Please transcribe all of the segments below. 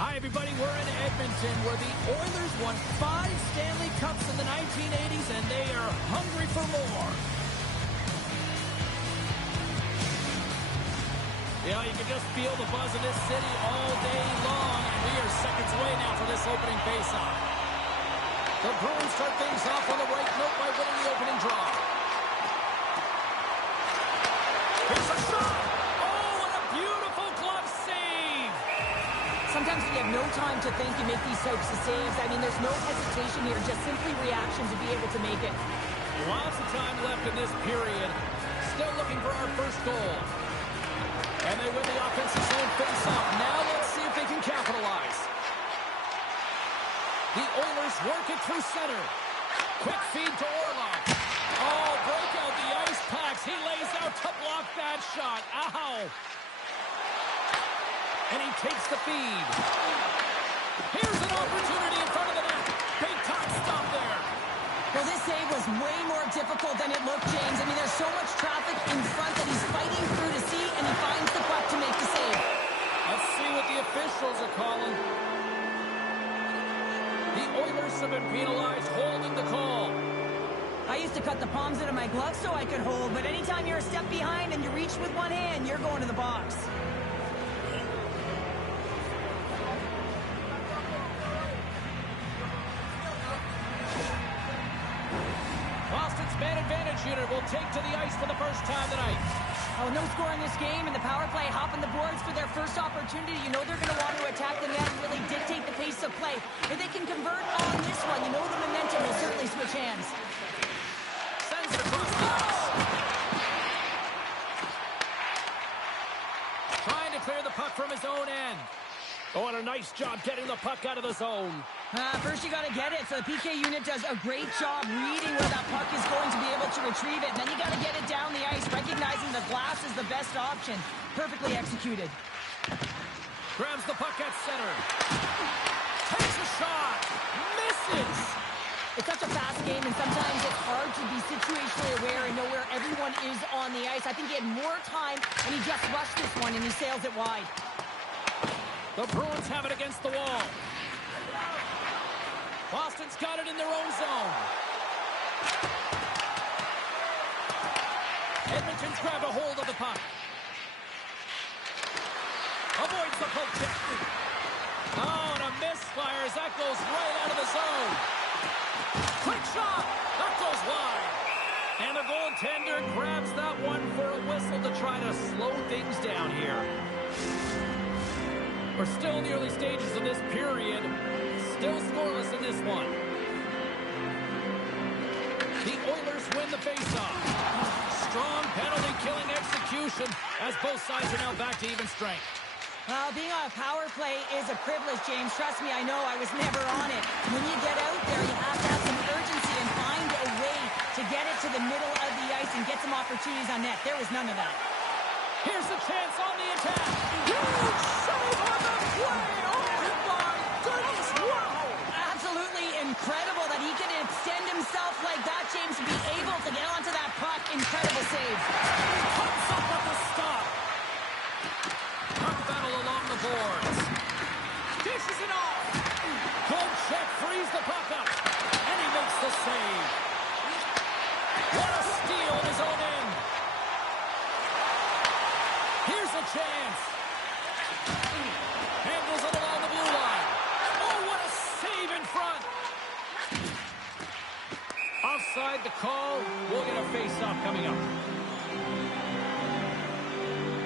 Hi, everybody. We're in Edmonton, where the Oilers won 5 Stanley Cups in the 1980s, and they are hungry for more. Yeah, you can just feel the buzz in this city all day long, and we are seconds away now for this opening faceoff. The Bruins start things off on the right note by winning the opening draw. Here's a shot! Oh, what a beautiful glove save! Sometimes when you have no time to think, you make these types of saves. I mean, there's no hesitation here, just simply reaction to be able to make it. Lots of time left in this period. Still looking for our first goal. And they win the offensive zone face-off. Now let's see if they can capitalize. The Oilers work it through center. Quick feed to Orlov. Oh, break out the ice packs. He lays out to block that shot. Ow! And he takes the feed. Here's an opportunity in front of the net. Big time stop there. Well, this save was way more difficult than it looked, James. I mean, there's so much traffic in front that he's fighting through to see, and he finds the puck to make the save. Let's see what the officials are calling. The Oilers have been penalized, holding the call. I used to cut the palms out of my gloves so I could hold, but anytime you're a step behind and you reach with one hand, you're going to the box. Boston's man advantage unit will take to the ice for the first time tonight. Oh, no score in this game, and the power play hopping the boards for their first opportunity. You know they're going to want to attack the net and really dictate the pace of play. If they can convert on this one, you know the momentum will certainly switch hands. Sends it across the ice. Trying to clear the puck from his own end. Oh, and a nice job getting the puck out of the zone. First you got to get it, so the PK unit does a great job reading where that puck is going to be able to retrieve it. Then you got to get it down the ice, recognizing the glass is the best option. Perfectly executed. Grabs the puck at center. Takes a shot. Misses. It's such a fast game, and sometimes it's hard to be situationally aware and know where everyone is on the ice. I think he had more time, and he just rushed this one, and he sails it wide. The Bruins have it against the wall. Boston's got it in their own zone. Edmonton's grabbed a hold of the puck. Avoids the poke check. Oh, and a misfire as that goes right out of the zone. Quick shot. That goes wide. And the goaltender grabs that one for a whistle to try to slow things down here. We're still in the early stages of this period. Still scoreless in this one. The Oilers win the faceoff. Strong penalty-killing execution as both sides are now back to even strength. Being on a power play is a privilege, James. Trust me, I know. I was never on it. When you get out there, you have to have some urgency and find a way to get it to the middle of the ice and get some opportunities on net. There was none of that. Here's the chance on the attack. Huge save on the play. Oh, my goodness. Wow. Absolutely incredible that he can extend himself like that, James, to be able to get onto that puck. Incredible save. Comes up with the stop. Puck battle along the boards. Dishes it off. Good check. Frees the puck up. And he makes the save. What a steal in his own end. Here's a chance. Handles it along the blue line. Oh, what a save in front. Offside the call. We'll get a face-off coming up.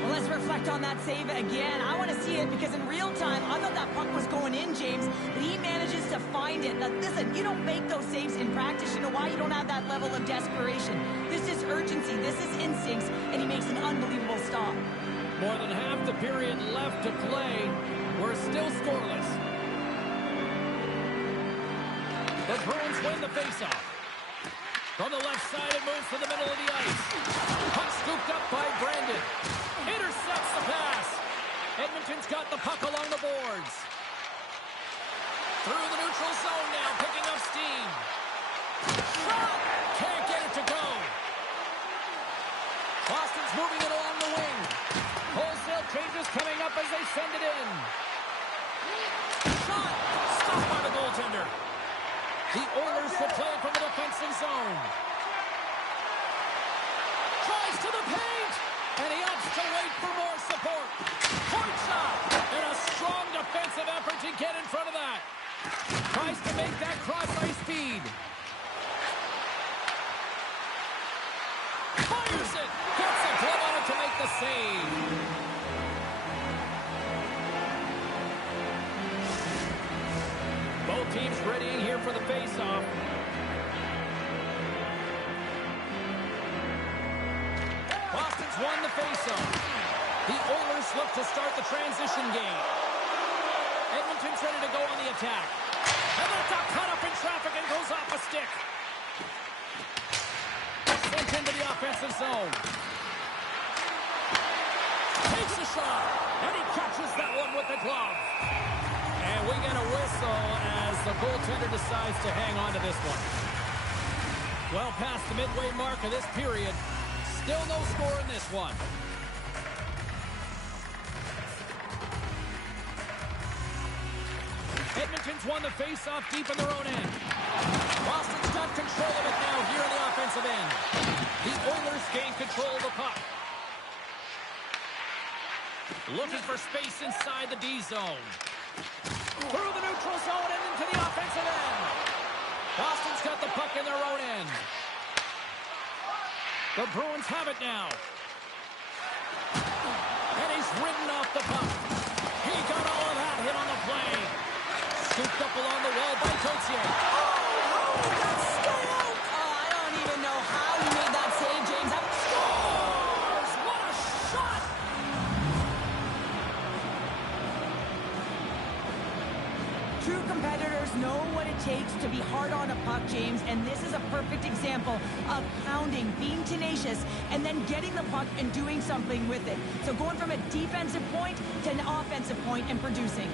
Well, let's reflect on that save again. I want to see it because in real time, I thought that puck was going in, James, but he manages to find it. Now, listen, you don't make those saves in practice. You know why? You don't have that level of desperation. This is urgency. This is instincts, and he makes an unbelievable stop. More than half the period left to play. We're still scoreless. The Bruins win the faceoff. From the left side, it moves to the middle of the ice. Puck scooped up by Brandon. Intercepts the pass. Edmonton's got the puck along the boards. Through the neutral zone now, picking up steam. Shot! Can't get it to go. Boston's moving it along the wing. Wholesale changes coming up as they send it in. The Oilers will play it from the defensive zone. Tries to the paint, and he opts to wait for more support. Point shot, and a strong defensive effort to get in front of that. Tries to make that cross-ice feed. Fires it, gets a glove on it to make the save. Both teams readying here for the face-off. Boston's won the face-off. The Oilers look to start the transition game. Edmonton's ready to go on the attack. And that's a cut up in traffic and goes off a stick. Sent into the offensive zone. Takes a shot, and he catches that one with the glove. And we get a whistle as the goaltender decides to hang on to this one. Well past the midway mark of this period. Still no score in this one. Edmonton's won the face-off deep in their own end. Boston's got control of it now here in the offensive end. The Oilers gain control of the puck. Looking for space inside the D zone. Through the neutral zone and into the offensive end. Boston's got the puck in their own end. The Bruins have it now. And he's ridden off the puck. He got all of that hit on the play. Scooped up along the wall by Gauthier. Oh, that's still. Oh, I don't even know how he made that save, James. Scores! What a shot! True competitors know what it takes to be hard on a puck, James, and this is a perfect example of pounding, being tenacious, and then getting the puck and doing something with it. So going from a defensive point to an offensive point and producing.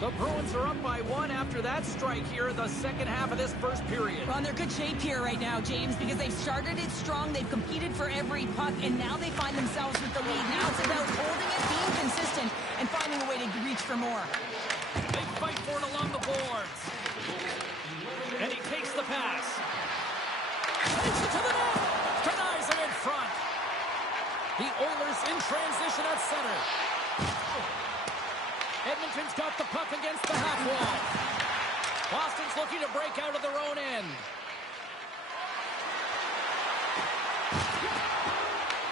The Bruins are up by one after that strike here in the second half of this first period. Well, they're good shape here right now, James, because they've started it strong, they've competed for every puck, and now they find themselves with the lead. Now it's about holding it, being consistent, and finding a way to reach for more. They fight for it along the boards. And he takes the pass. Takes it to the net. Denies him in front. The Oilers in transition at center. Edmonton's got the puck against the half wall. Boston's looking to break out of their own end.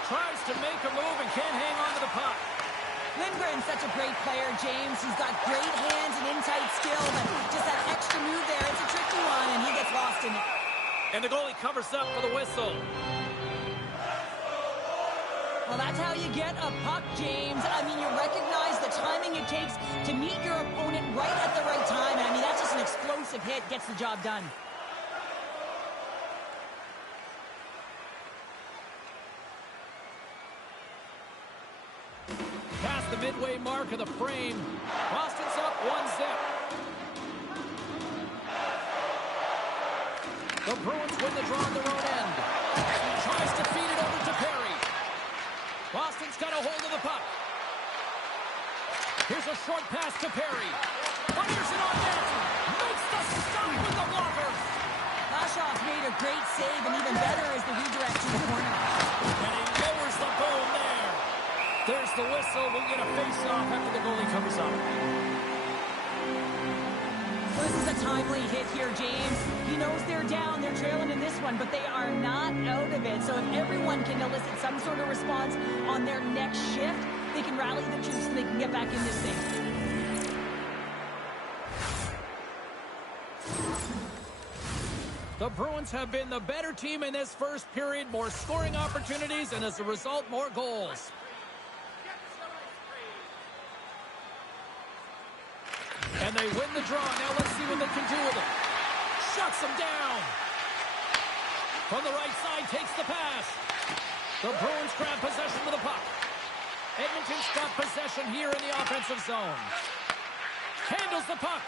Tries to make a move and can't hang on to the puck. Lindgren's such a great player, James. He's got great hands and in-tight skill, but just that extra move there, it's a tricky one, and he gets lost in it. And the goalie covers up for the whistle. Well, that's how you get a puck, James. I mean, you recognize the timing it takes to meet your opponent right at the right time. And I mean, that's just an explosive hit, gets the job done. Past the midway mark of the frame. Boston's up 1-0. The Bruins win the draw on their own end. Tries to feed it over to Perry. Boston's got a hold of the puck. Here's a short pass to Perry. Fires it on net. Makes the stop with the blocker. Lashoff made a great save, and even better is the redirect to the corner. And he lowers the boom there. There's the whistle. We'll get a face-off after the goalie covers up. This is a timely hit here, James. He knows they're down, they're trailing in this one, but they are not out of it. So if everyone can elicit some sort of response on their next shift, they can rally the troops and they can get back in this thing. The Bruins have been the better team in this first period, more scoring opportunities, and as a result, more goals. And they win the draw. Now let's see what they can do with it. Shuts them down. From the right side, takes the pass. The Bruins grab possession with the puck. Edmonton's got possession here in the offensive zone. Handles the puck.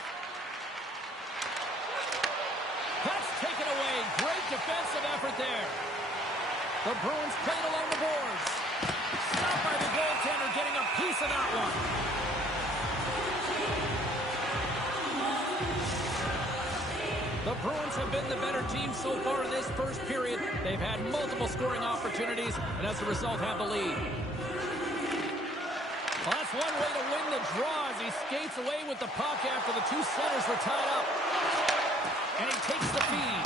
That's taken away. Great defensive effort there. The Bruins played along the boards. piece of that one. The Bruins have been the better team so far in this first period. They've had multiple scoring opportunities, and as a result have the lead. Well, that's one way to win the draw as he skates away with the puck after the two centers were tied up. And he takes the feed.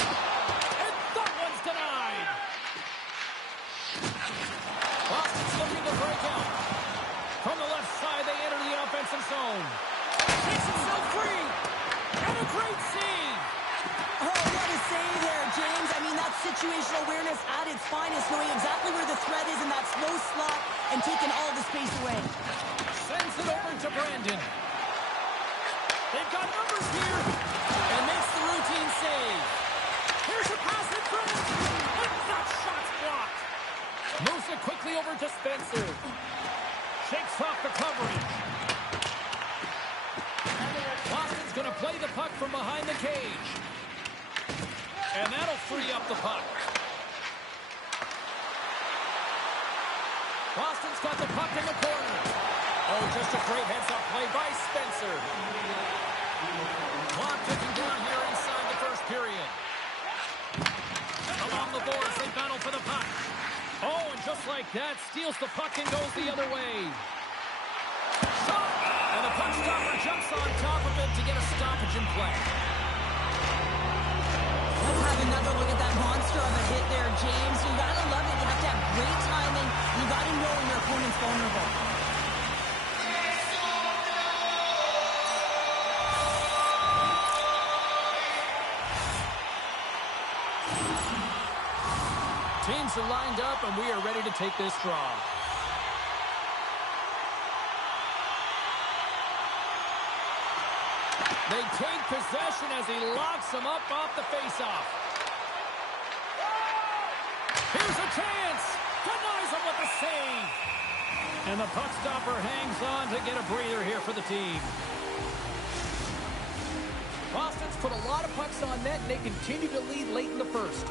And that one's denied. Boston's looking to break out. From the left side, they enter the offensive zone. Takes himself free. And a great save. Oh, what a save there, James. I mean, that's situational awareness at its finest, knowing exactly where the threat is in that slow slot and taking all the space away. Sends it over to Brandon. They've got numbers here. And makes the routine save. Here's a pass in front. And that shot's blocked. Moves it quickly over to Spencer. Shakes off the coverage. Boston's going to play the puck from behind the cage. And that'll free up the puck. Boston's got the puck in the corner. Oh, just a great heads-up play by Spencer. Clock ticking down here inside the first period. Along the boards, they battle for the puck. Oh, and just like that, steals the puck and goes the other way. Shot! And the puck stopper jumps on top of it to get a stoppage in play. Let's have another look at that monster of a hit there, James. You gotta love it. You have to have great timing. You gotta know when your opponent's vulnerable. Teams are lined up, and we are ready to take this draw. They take possession as he locks him up off the faceoff. Here's a chance. Denies him with a save. And the puck stopper hangs on to get a breather here for the team. Boston's put a lot of pucks on net, and they continue to lead late in the first.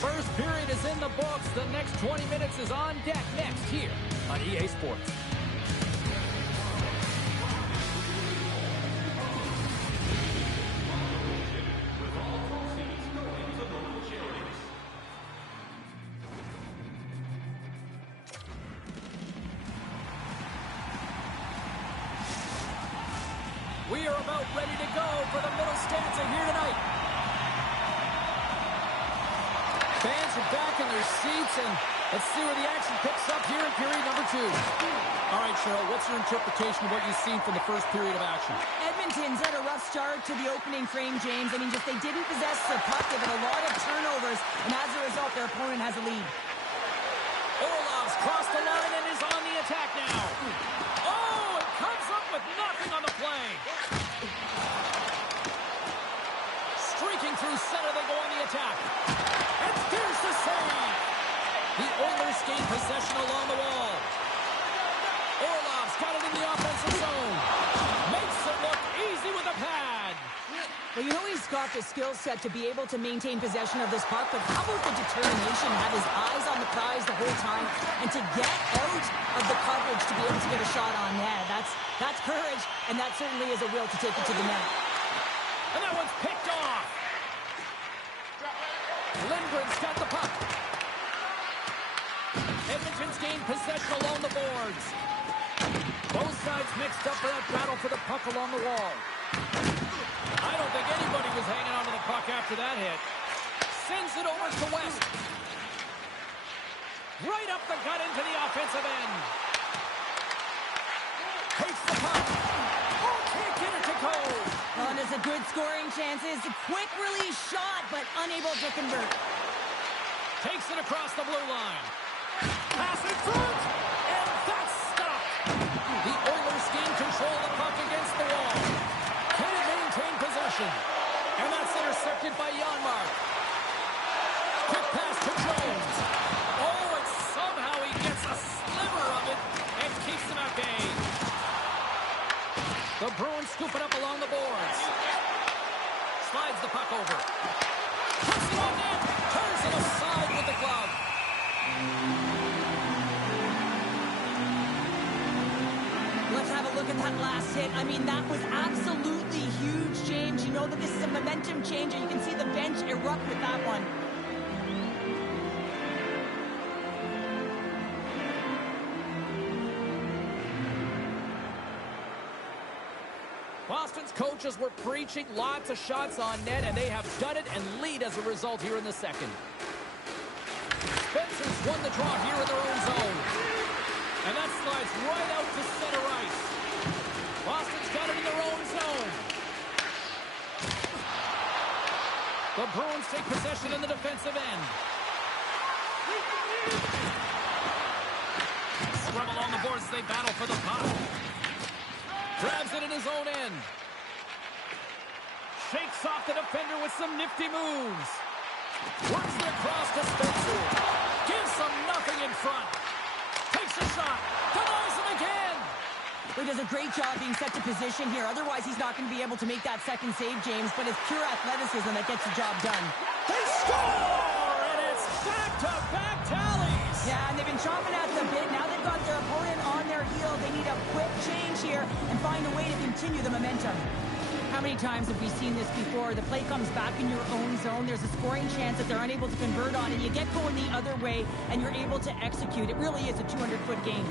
First period is in the books. The next 20 minutes is on deck next here on EA Sports. We are about ready to go for the middle stanza here tonight. Fans are back in their seats, and let's see where the action picks up here in period number 2. All right, Cheryl, what's your interpretation of what you've seen from the first period of action? Edmonton's had a rough start to the opening frame, James. I mean, just they didn't possess the puck. They've had a lot of turnovers, and as a result, their opponent has a lead. Orlov's crossed the line and is on the attack now. Oh, it comes up with nothing on the play. Streaking through center, they go on the attack. And there's the save. The Oilers gain possession along the wall. Orlov's got it in the offensive zone. Makes it look easy with a pad. Well, you know he's got the skill set to be able to maintain possession of this puck, but how about the determination, have his eyes on the prize the whole time, and to get out of the coverage to be able to get a shot on net. That's courage, and that certainly is a will to take it to the net. And that one's picked off. Lindgren's got the puck. Edmonton's gained possession along the boards. Both sides mixed up for that battle for the puck along the wall. I don't think anybody was hanging on to the puck after that hit. Sends it over to West. Right up the gut into the offensive end. Takes the puck. Oh, can't get it to go. Well, and it's a good scoring chances. A quick release shot, but unable to convert. Takes it across the blue line. Pass in front. And that's stopped. The Oilers gain control of the puck against the wall. Can it maintain possession? And that's intercepted by Janmark. Quick pass to Jones. Oh, and somehow he gets a sliver of it and keeps him at bay. The Bruins scoop it up along the boards. Slides the puck over. Puts it on net. Turns it aside with the glove. Let's have a look at that last hit. I mean, that was absolutely huge, James. You know that this is a momentum changer. You can see the bench erupt with that one. Boston's coaches were preaching lots of shots on net, and they have done it and lead as a result here in the second. Spencer's won the draw here in their own zone. And that slides right out to center ice. Boston's got it in their own zone. The Bruins take possession in the defensive end. Scrum along the boards as they battle for the puck. Grabs it in his own end. Shakes off the defender with some nifty moves. Works it across to Spencer. Gives them nothing in front. Takes a shot. Denies him again. He does a great job being set to position here. Otherwise, he's not going to be able to make that second save, James. But it's pure athleticism that gets the job done. They score! And it's back-to-back tallies. Yeah, and they've been chomping at the bit. Now they've got their opponent on their heel. They need a quick change here and find a way to continue the momentum. How many times have we seen this before? The play comes back in your own zone. There's a scoring chance that they're unable to convert on, and you get going the other way, and you're able to execute. It really is a 200-foot game.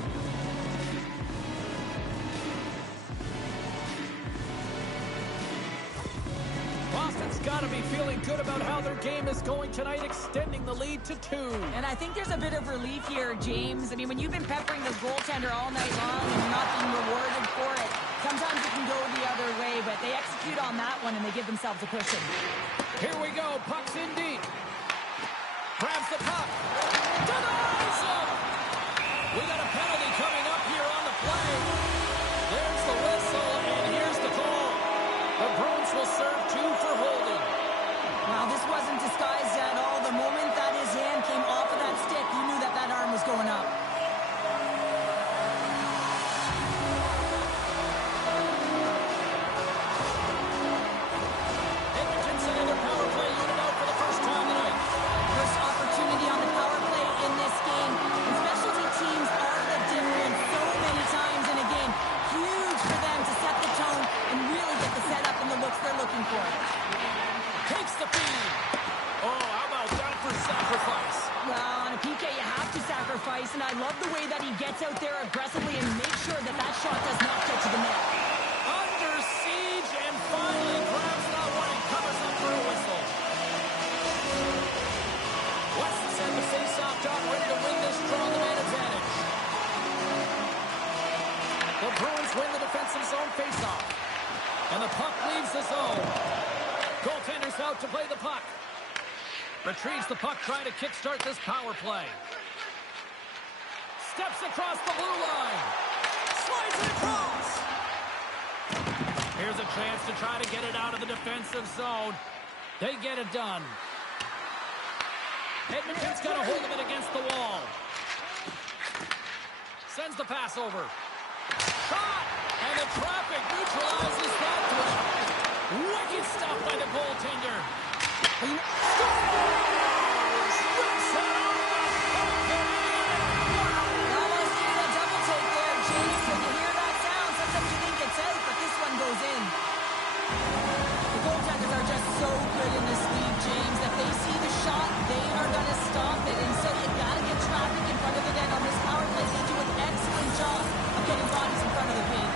Boston's got to be feeling good about how their game is going tonight, extending the lead to 2. And I think there's a bit of relief here, James. I mean, when you've been peppering the goaltender all night long and you're not being rewarded for it, sometimes it can go the other way, but they execute on that one and they give themselves a cushion. Here we go. Puck's in deep. Grabs the puck. Denies him! We got a penalty coming up here on the play. There's the whistle, and here's the call. The Bruins will serve 2 for holding. Wow, this wasn't disguised at all. The moment that his hand came off of that stick, you knew that that arm was going up. Edmonton's another power play unit out for the first time tonight. First opportunity on the power play in this game. And specialty teams are the difference so many times in a game. Huge for them to set the tone and really get the setup and the looks they're looking for. Takes the feed. Oh, how about that for sacrifice? Well, on a PK, you have to sacrifice, and I love the way that he gets out there aggressively and makes sure that that shot does not get to the net. Under siege and finally grabs that one and covers up for a whistle. West send the face-off dot, ready to win this draw the man advantage. The Bruins win the defensive zone face-off. And the puck leaves the zone. Goaltender's out to play the puck. Retrieves the puck, trying to kickstart this power play. Steps across the blue line. Slides it across. Here's a chance to try to get it out of the defensive zone. They get it done. Edmonton's got a hold of it against the wall. Sends the pass over. Shot! And the traffic neutralizes that threat. Wicked stop by the goaltender. Scores! Rips it out of the pocket. Almost seeing a double take there, James. When you hear that sound, sometimes you think it's out, but this one goes in. The goaltenders are just so good in this league, James. If they see the shot, they are going to stop it. And so you got to get traffic in front of the net on this power play. They do an excellent job of getting bodies in front of the paint.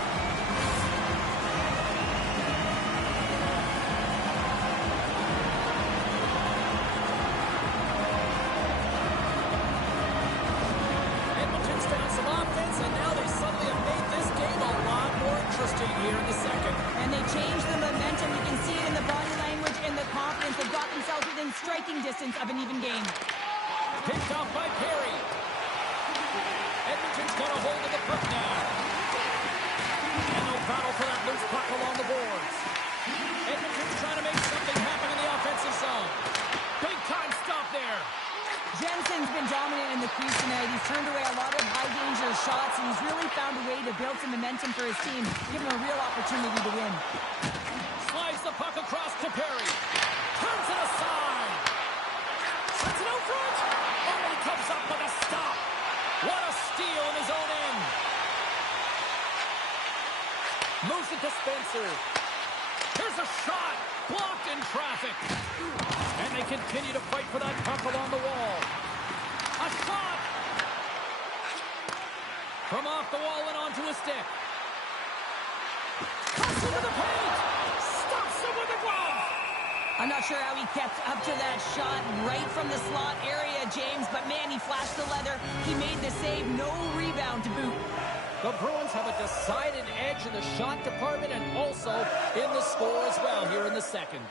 Edmonton's found some offense, and now they suddenly have made this game a lot more interesting here in the second. And they changed the momentum. You can see it in the body language and the confidence. They've got themselves within striking distance of an even game. Picked off by Perry. Edmonton's got a hold of the puck now. And they'll battle for that loose puck along the boards. Edmonton's trying to make something happen in the offensive zone. Big time stop there. Jensen's been dominant in the crease tonight. He's turned away a lot of high-danger shots, and he's really found a way to build some momentum for his team, give him a real opportunity to win. Slides the puck across to Perry. steal in his own end. Moves it to Spencer. Here's a shot. Blocked in traffic. And they continue to fight for that puck along the wall. A shot. From off the wall and onto a stick. Cuts into the paint. Stops him with a glove. I'm not sure how he kept up to that shot right from the slot area, James, but man, he flashed the leather. He made the save. No rebound to boot. The Bruins have a decided edge in the shot department and also in the score as well here in the second.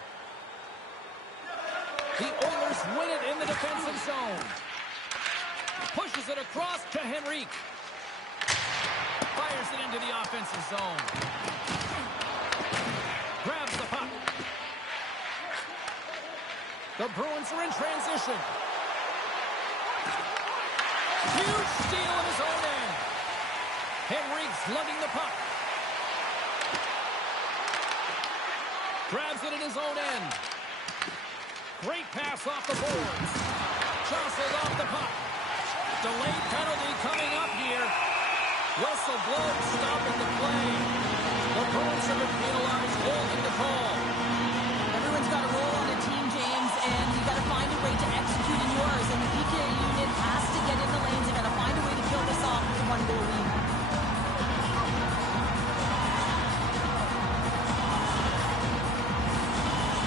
The Oilers win it in the defensive zone. Pushes it across to Henrique. Fires it into the offensive zone. Grabs the puck. The Bruins are in transition. Huge steal in his own end. Henrique's lugging the puck. Grabs it in his own end. Great pass off the boards. Jostled off the puck. Delayed penalty coming up here. Whistle blown, stopping the play. The Bruins have been penalized, holding the call. Everyone's got a role on a team, James, and you got to find a way to execute in yours. And the PK unit has to get in the lanes. They got to find a way to kill this off with a one-goal lead.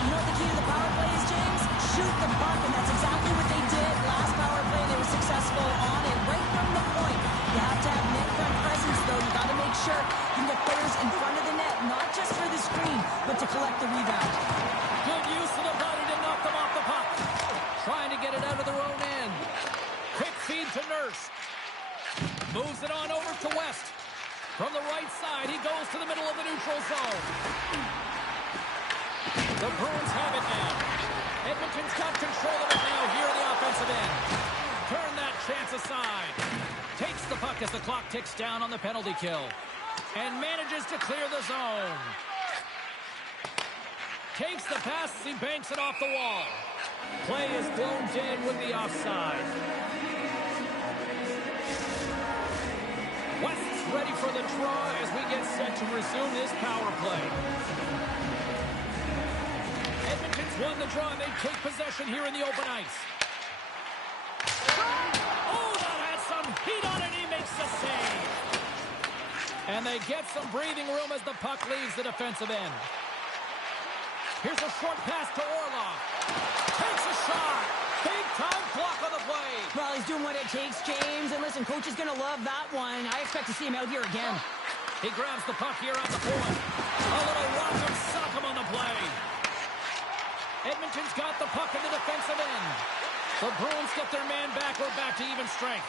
You know what the key to the power play is, James? Shoot the puck, and that's exactly what they did last power play. They were successful on it right from the point. You have to have net front presence, though. You got to make sure you can get players in front of the net, not just for the screen, but to collect the rebound. Good use of the body to knock them off the puck. Trying to get it out of their own end. Quick feed to Nurse. Moves it on over to West. From the right side, he goes to the middle of the neutral zone. The Bruins have it now. Edmonton's got control of it now here in the offensive end. Turn that chance aside. Takes the puck as the clock ticks down on the penalty kill. And manages to clear the zone. Takes the pass as he banks it off the wall. Play is blown dead with the offside. West's ready for the draw as we get set to resume this power play. Edmonton's won the draw and they take possession here in the open ice. Oh, that had some heat on it. He makes the save. And they get some breathing room as the puck leaves the defensive end. Here's a short pass to Orlov. Takes a shot. Big time block on the play. Well, he's doing what it takes, James. And listen, coach is going to love that one. I expect to see him out here again. He grabs the puck here on the point. A little rock'em sock'em on the play. Edmonton's got the puck in the defensive end. The Bruins get their man back. We're back to even strength.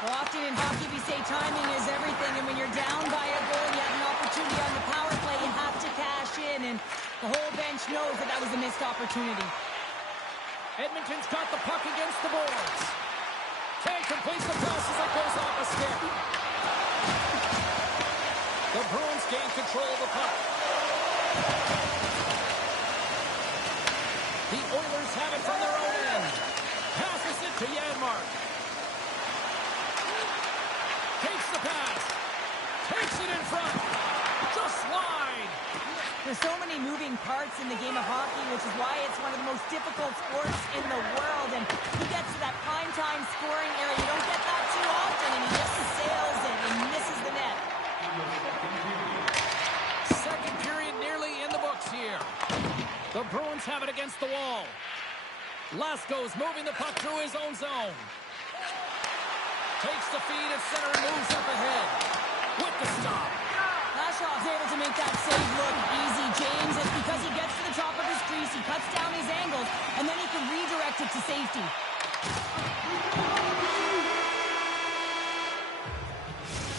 Well, often in hockey, we say timing is everything. And when you're down by a goal, you have an opportunity on the power play. You have to cash in. And the whole bench knows that that was a missed opportunity. Edmonton's got the puck against the boards. Tank completes the pass as it goes off a stick. The Bruins gain control of the puck. The Oilers have it from their own end. Passes it to Janmark. Takes the pass. Takes it in front. Just wide. There's so many moving parts in the game of hockey, which is why it's one of the most difficult sports in the world. And he gets to that prime time scoring area. You don't get that too often, and he just sails it and misses the net. Second period nearly in the books here. The Bruins have it against the wall. Lasco's moving the puck through his own zone. Takes the feed at center and moves up ahead. With the stop. Lashov's able to make that save look easy, James. It's because he gets to the top of his crease, he cuts down his angles, and then he can redirect it to safety.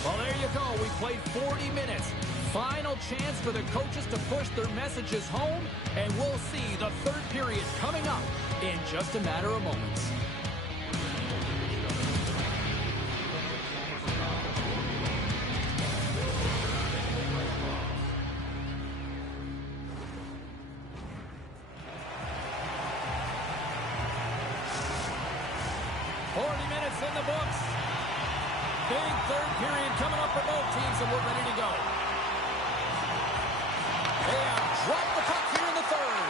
Well, there you go. We played 40 minutes. Final chance for the coaches to push their messages home, and we'll see the third period coming up in just a matter of moments. Big third period coming up for both teams, and we're ready to go. They have dropped the puck here in the third.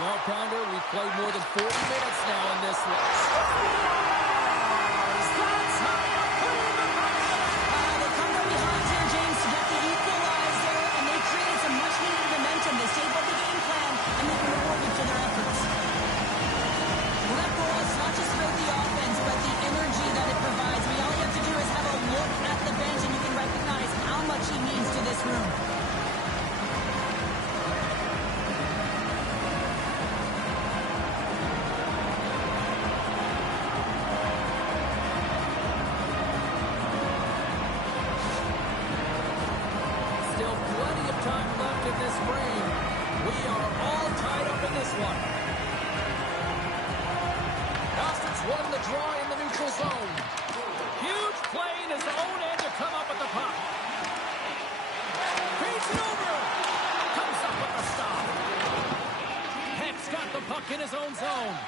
Well, Pounder, we've played more than 40 minutes now in this one. That's how you put in the puck. They come from behind here, James, to get the equalizer, and they created some much-needed momentum. They stayed with the game plan, and they've been rewarded for their efforts. Well, that goal is not just about the offense, but the energy that it provides. I mean, all you have to do is have a look at the bench, and you can recognize how much he means to this room. Still plenty of time left in this frame. We are all tied up in this one. Boston's won the draw in the neutral zone. Huge play in his own end to come up with the puck. Feeds it over. Comes up with the stop. Heck's got the puck in his own zone.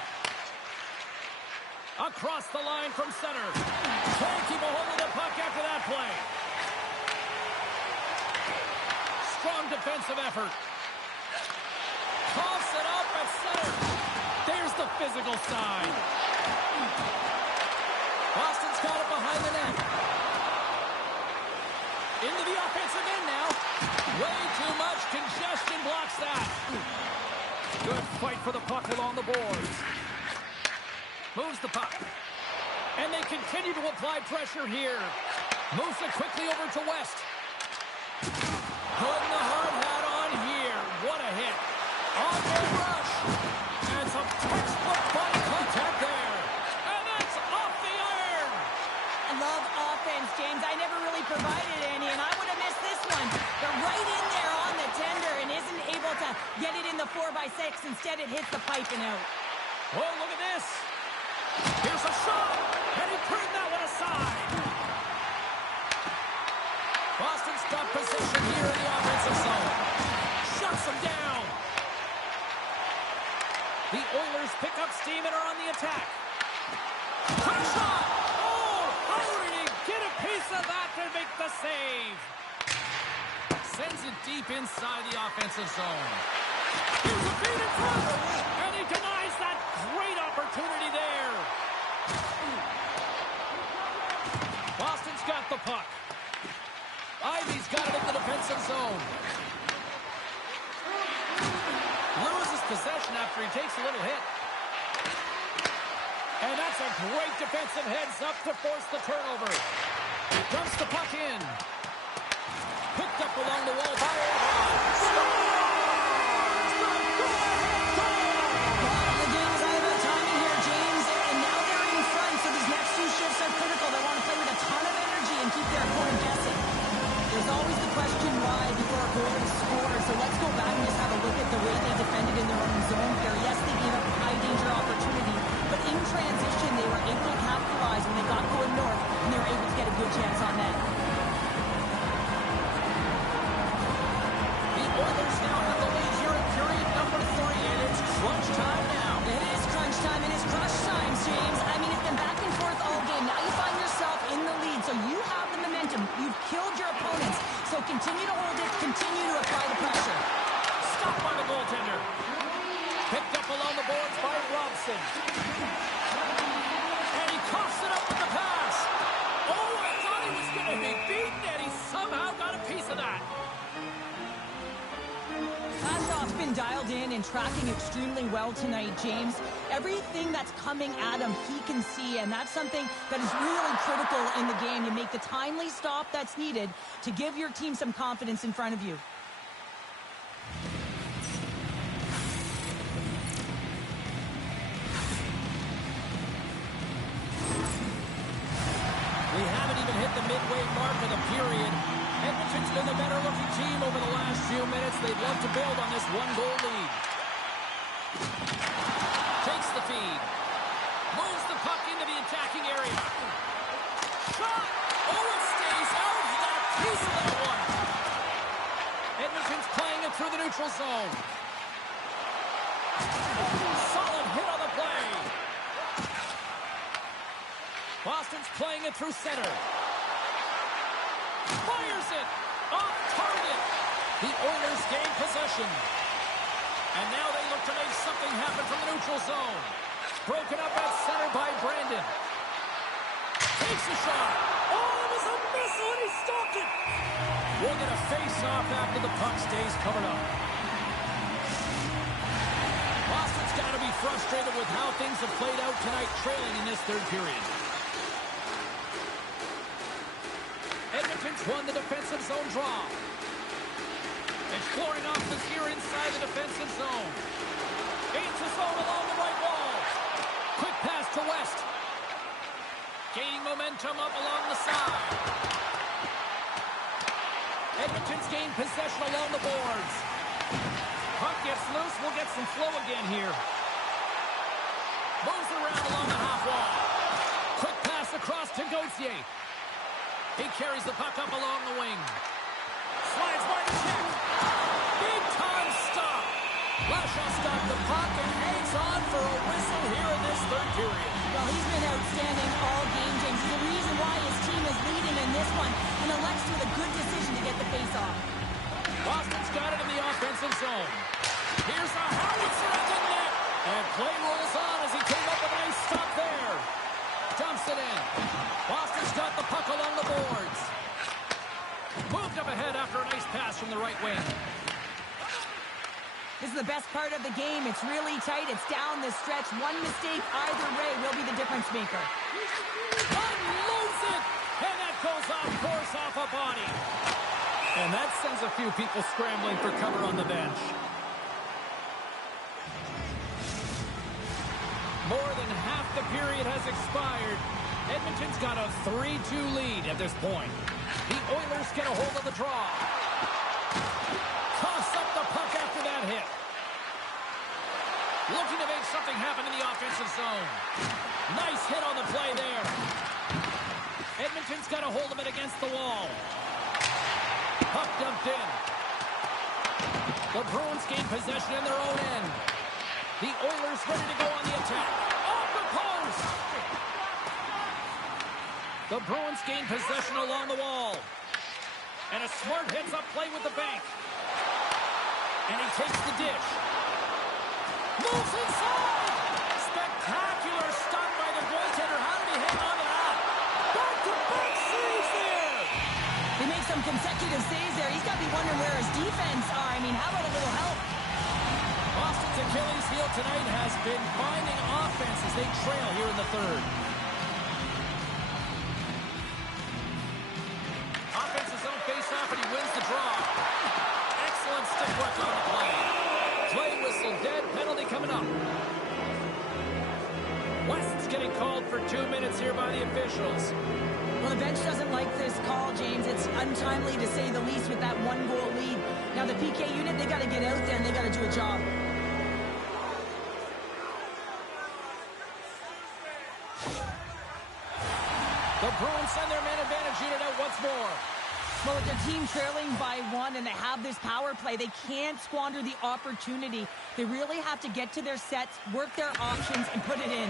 Across the line from center. Can't keep a hold of the puck after that play. Strong defensive effort. Toss it up at center. There's the physical side. Boston's got it behind the net. Into the offensive end now. Way too much congestion blocks that. Good fight for the puck along the boards. Moves the puck. And they continue to apply pressure here. Moves it quickly over to West. Putting the hard hat on here. What a hit. On the rush. And some textbook body contact there. And that's off the iron. I love offense, James. I never really provided any, and I would have missed this one. They're right in there on the tender and isn't able to get it in the 4x6. Instead, it hits the pipe and out. Oh, look at this. Here's a shot. And he turned that one aside. Boston's got possession here in the offensive zone. Shuts them down. The Oilers pick up steam and are on the attack. Quick shot. Oh, how did he get a piece of that to make the save? Sends it deep inside the offensive zone. Here's a feed in front. And he denies that great opportunity there. Boston's got the puck. Ivy's got it in the defensive zone. Loses possession after he takes a little hit. And that's a great defensive heads-up to force the turnover. Dumps the puck in. Picked up along the wall by Orban. Scores! The go-ahead goal! The game is all about timing here, James, and now they're in front, so these next two shifts are critical. They want to play with a ton of energy and keep their opponent guessing. There's always the question why before a goal is scored, so let's go back and just have a look at the way they defended in their own zone here. Yes, they gave up a high-danger opportunity, but in transition, they were able to capitalize when they got going north, and they were able to get a good chance on that. The Oilers now have the lead here in period number 3, and it's crunch time now. It is crunch time, and it's crush time, James. I mean, it's been back and forth all game. Now you find yourself in the lead, so you have the momentum. You've killed your opponents, so continue to hold it, continue to apply the pressure. Stopped by the goaltender. Picked up along the boards by Robson. And he coughs it up with the pass. Oh, I thought he was going to be beaten, and he somehow got a piece of that. Ashoff's been dialed in and tracking extremely well tonight, James. Everything that's coming at him, he can see, and that's something that is really critical in the game. You make the timely stop that's needed to give your team some confidence in front of you. We haven't even hit the midway mark of the period. Edmonton's been the better-looking team over the last few minutes. They'd love to build on this one-goal lead. Takes the feed. Moves the puck into the attacking area. Shot! Oh, it stays out. He got a piece of that one. Edmonton's playing it through the neutral zone. Solid hit on the play. Boston's playing it through center. Fires it. Off target. The Oilers gain possession. And now they look to make something happen from the neutral zone. Broken up at center by Brandon. Takes a shot. Oh, it was a missile and he stopped it. We'll get a face-off after the puck stays covered up. Boston's got to be frustrated with how things have played out tonight, trailing in this third period. Edmonton's won the defensive zone draw. Exploring options here inside the defensive zone. Gains the zone along the right wall. Quick pass to West. Gaining momentum up along the side. Edmonton's gained possession along the boards. Puck gets loose. We'll get some flow again here. Moves around along the half wall. Quick pass across to Gauthier. He carries the puck up along the wing. Slides by the check. Big time stop. Lashaw stopped the puck and hangs on for a whistle here in this third period. Well, he's been outstanding all game, James. He's the reason why his team is leading in this one, and elects with a good decision to get the face-off. Boston's got it in the offensive zone. Here's a howitzer at the net. And play rolls on as he came up with a nice stop there. Dumps it in. Boston's got the puck along the boards. Moved up ahead after a nice pass from the right wing. This is the best part of the game. It's really tight. It's down the stretch. One mistake either way will be the difference maker. Unloads it! And that goes off course off a body. And that sends a few people scrambling for cover on the bench. More than half the period has expired. Edmonton's got a 3-2 lead at this point. The Oilers get a hold of the draw. Toss up the puck after that hit. Looking to make something happen in the offensive zone. Nice hit on the play there. Edmonton's got a hold of it against the wall. Puck dumped in. The Bruins gain possession in their own end. The Oilers ready to go on the attack. Off the post! The Bruins gain possession along the wall. And a smart heads-up play with the bank. And he takes the dish. Moves inside! Spectacular stun by the goaltender. How did he hang on to that? Back-to-back saves there! He makes some consecutive saves there. He's got to be wondering where his defense are. I mean, how about a little help? Boston's Achilles heel tonight has been finding offense as they trail here in the third. Offensive zone face-off, and he wins the draw. Excellent stick work on the play. Play whistle dead, penalty coming up. West's getting called for 2 minutes here by the officials. Well, the bench doesn't like this call, James. It's untimely to say the least with that one-goal lead. Now, the PK unit, they got to get out there and they got to do a job. The Bruins send their man advantage unit out once more. Well, with their team trailing by 1 and they have this power play, they can't squander the opportunity. They really have to get to their sets, work their options, and put it in.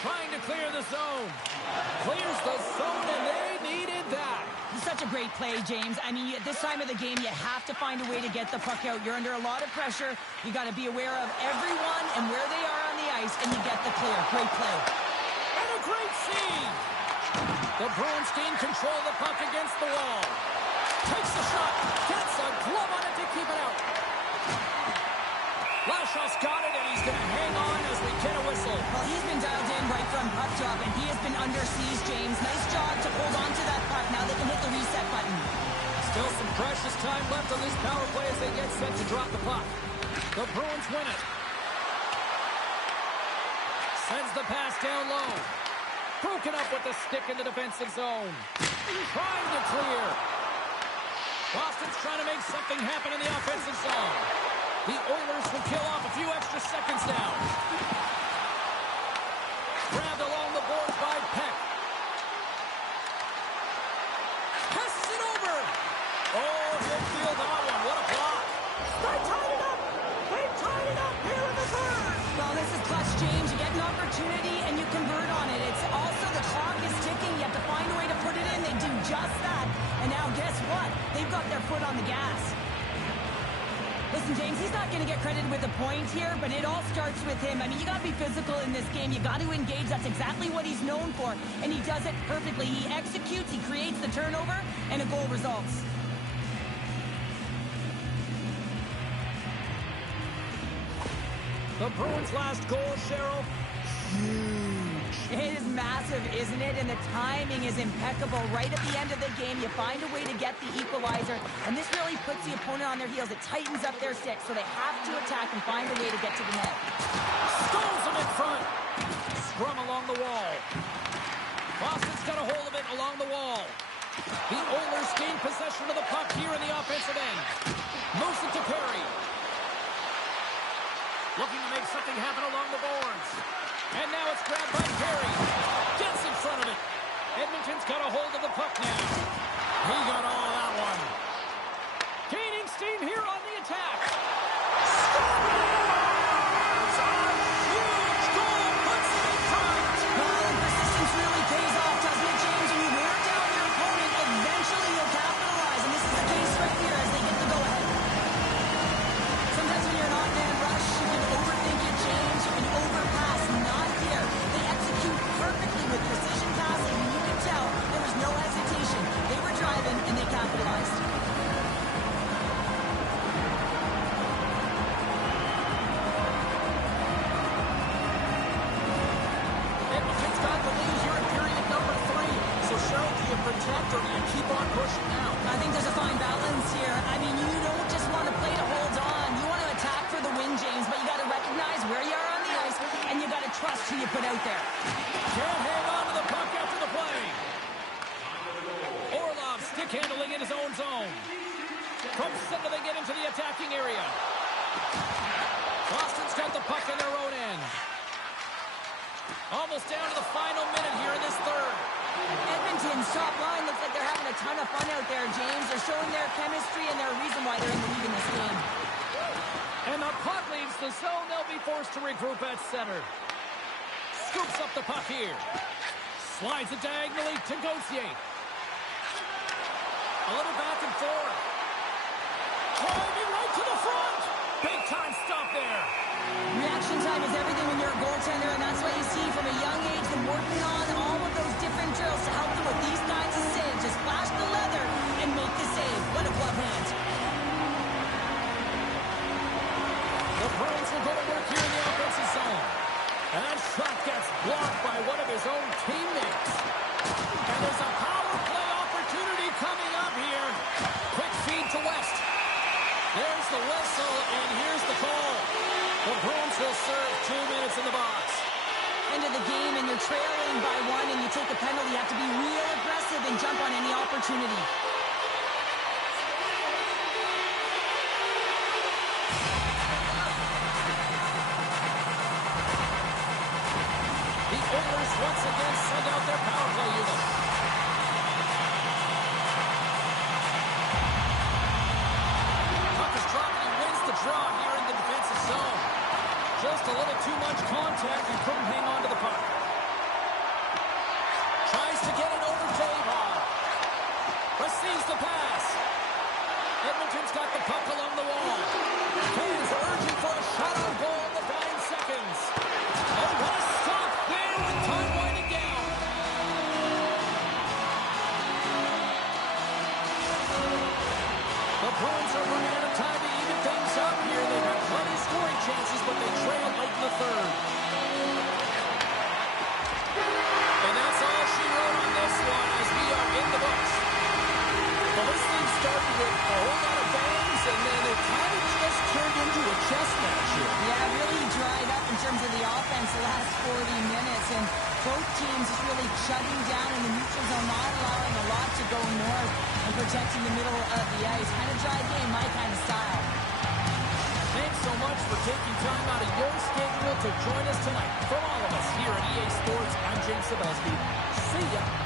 Trying to clear the zone. Clears the zone, and they needed that. It's such a great play, James. I mean, at this time of the game, you have to find a way to get the puck out. You're under a lot of pressure. You got to be aware of everyone and where they are on the ice, and you get the clear. Great play. And a great save. The Bruins gain control of the puck against the wall. Takes the shot. Gets a glove on it to keep it out. Lashaw's got it, and he's going to hang on as we get a whistle. Well, he's been dialed in right from puck drop, and he has been under siege, James. Nice job to hold on to that puck. Now they can hit the reset button. Still some precious time left on this power play as they get set to drop the puck. The Bruins win it. Sends the pass down low. Broken up with the stick in the defensive zone. Trying to clear. Boston's trying to make something happen in the offensive zone. The Oilers will kill off a few extra seconds now. Grabbed along the boards by Peck. Passes it over. Oh, he'll feel that one. What a block. They tied it up. They tied it up here in the third. Well, this is clutch, James. You get an opportunity and you convert on it. It's also the clock is ticking. You have to find a way to put it in. They do just that. And they've got their foot on the gas. Listen, James, he's not going to get credited with a point here, but it all starts with him. I mean, you got to be physical in this game. You got to engage. That's exactly what he's known for, and he does it perfectly. He executes, he creates the turnover, and a goal results. The Bruins' last goal, Cheryl, huge. It is massive, isn't it? And the timing is impeccable. Right at the end of the game, you find a way to get the equalizer, and this really puts the opponent on their heels. It tightens up their sticks, so they have to attack and find a way to get to the net. Stones him in front. Scrum along the wall. Boston's got a hold of it along the wall. The Oilers gain possession of the puck here in the offensive end. Moves it to Perry. Looking to make something happen along the boards. And now it's grabbed by Perry. Gets in front of it. Edmonton's got a hold of the puck now. He got all of that one. Gaining steam here on the attack. Scores! A huge goal puts him in front. Well, and persistence really pays off, doesn't it, James? When you wear down your opponent, eventually you'll capitalize. And this is the case right here as they get the go-ahead. Sometimes when you're an odd-man rush, you can overthink your change and overpass. Not here. They execute perfectly with precision passing. You can tell there was no hesitation. They were driving, and they capitalized. Edmonton's got the lead here in period number 3. So, Cheryl, do you protect or do you keep on pushing now? I think there's a fine balance here. I mean, you don't just want to play to hold on. You want to attack for the win, James, but you got to recognize where you are on the ice, and you got to trust who you put out there. Can't hang on to the puck after the play. Orlov stick handling in his own zone. From center they get into the attacking area. Boston's got the puck in their own end. Almost down to the final minute here in this third. Edmonton's top line looks like they're having a ton of fun out there, James. They're showing their chemistry and their reason why they're in the lead in this game. And the puck leaves the zone. They'll be forced to regroup at center. Scoops up the puck here. Slides it diagonally to Gauthier. A little back and forth. Driving right to the front. Big time stop there. Reaction time is everything when you're a goaltender, and that's why you see from a young age them working on all of those different drills to help them with these kinds of saves. Just flash the leather and make the save. What a glove hand. The Bruins will go to work here in the offensive zone. And that shot gets blocked by one of his own teammates. And there's a power play opportunity coming up here. Quick feed to West. There's the whistle, and here's the call. The Bruins will serve 2 minutes in the box. End of the game, and you're trailing by 1, and you take a penalty. You have to be real aggressive and jump on any opportunity. The Oilers once again send out their power play unit. Puck is dropped, and he wins the draw here in the defensive zone. Just a little too much contact and couldn't hang on to the puck. Tries to get it over Davon. Receives the pass. Edmonton's got the puck along the wall. Fans urging for a shot on goal in the dying seconds. Oh, what a stop there with time winding down. The Bruins are running out of time to even things up here. They've got plenty of scoring chances, but they trail late in the third. And that's all she wrote on this one as we are in the books. Well, this thing started with a whole lot of bangs, and then it kind of just turned into a chess match here. Yeah, really dried up in terms of the offense the last 40 minutes, and both teams just really shutting down in the neutral zone, not allowing a lot to go north and protecting the middle of the ice. Kind of dry game, my kind of style. Thanks so much for taking time out of your schedule to join us tonight. From all of us here at EA Sports, I'm James Cebulski. See ya.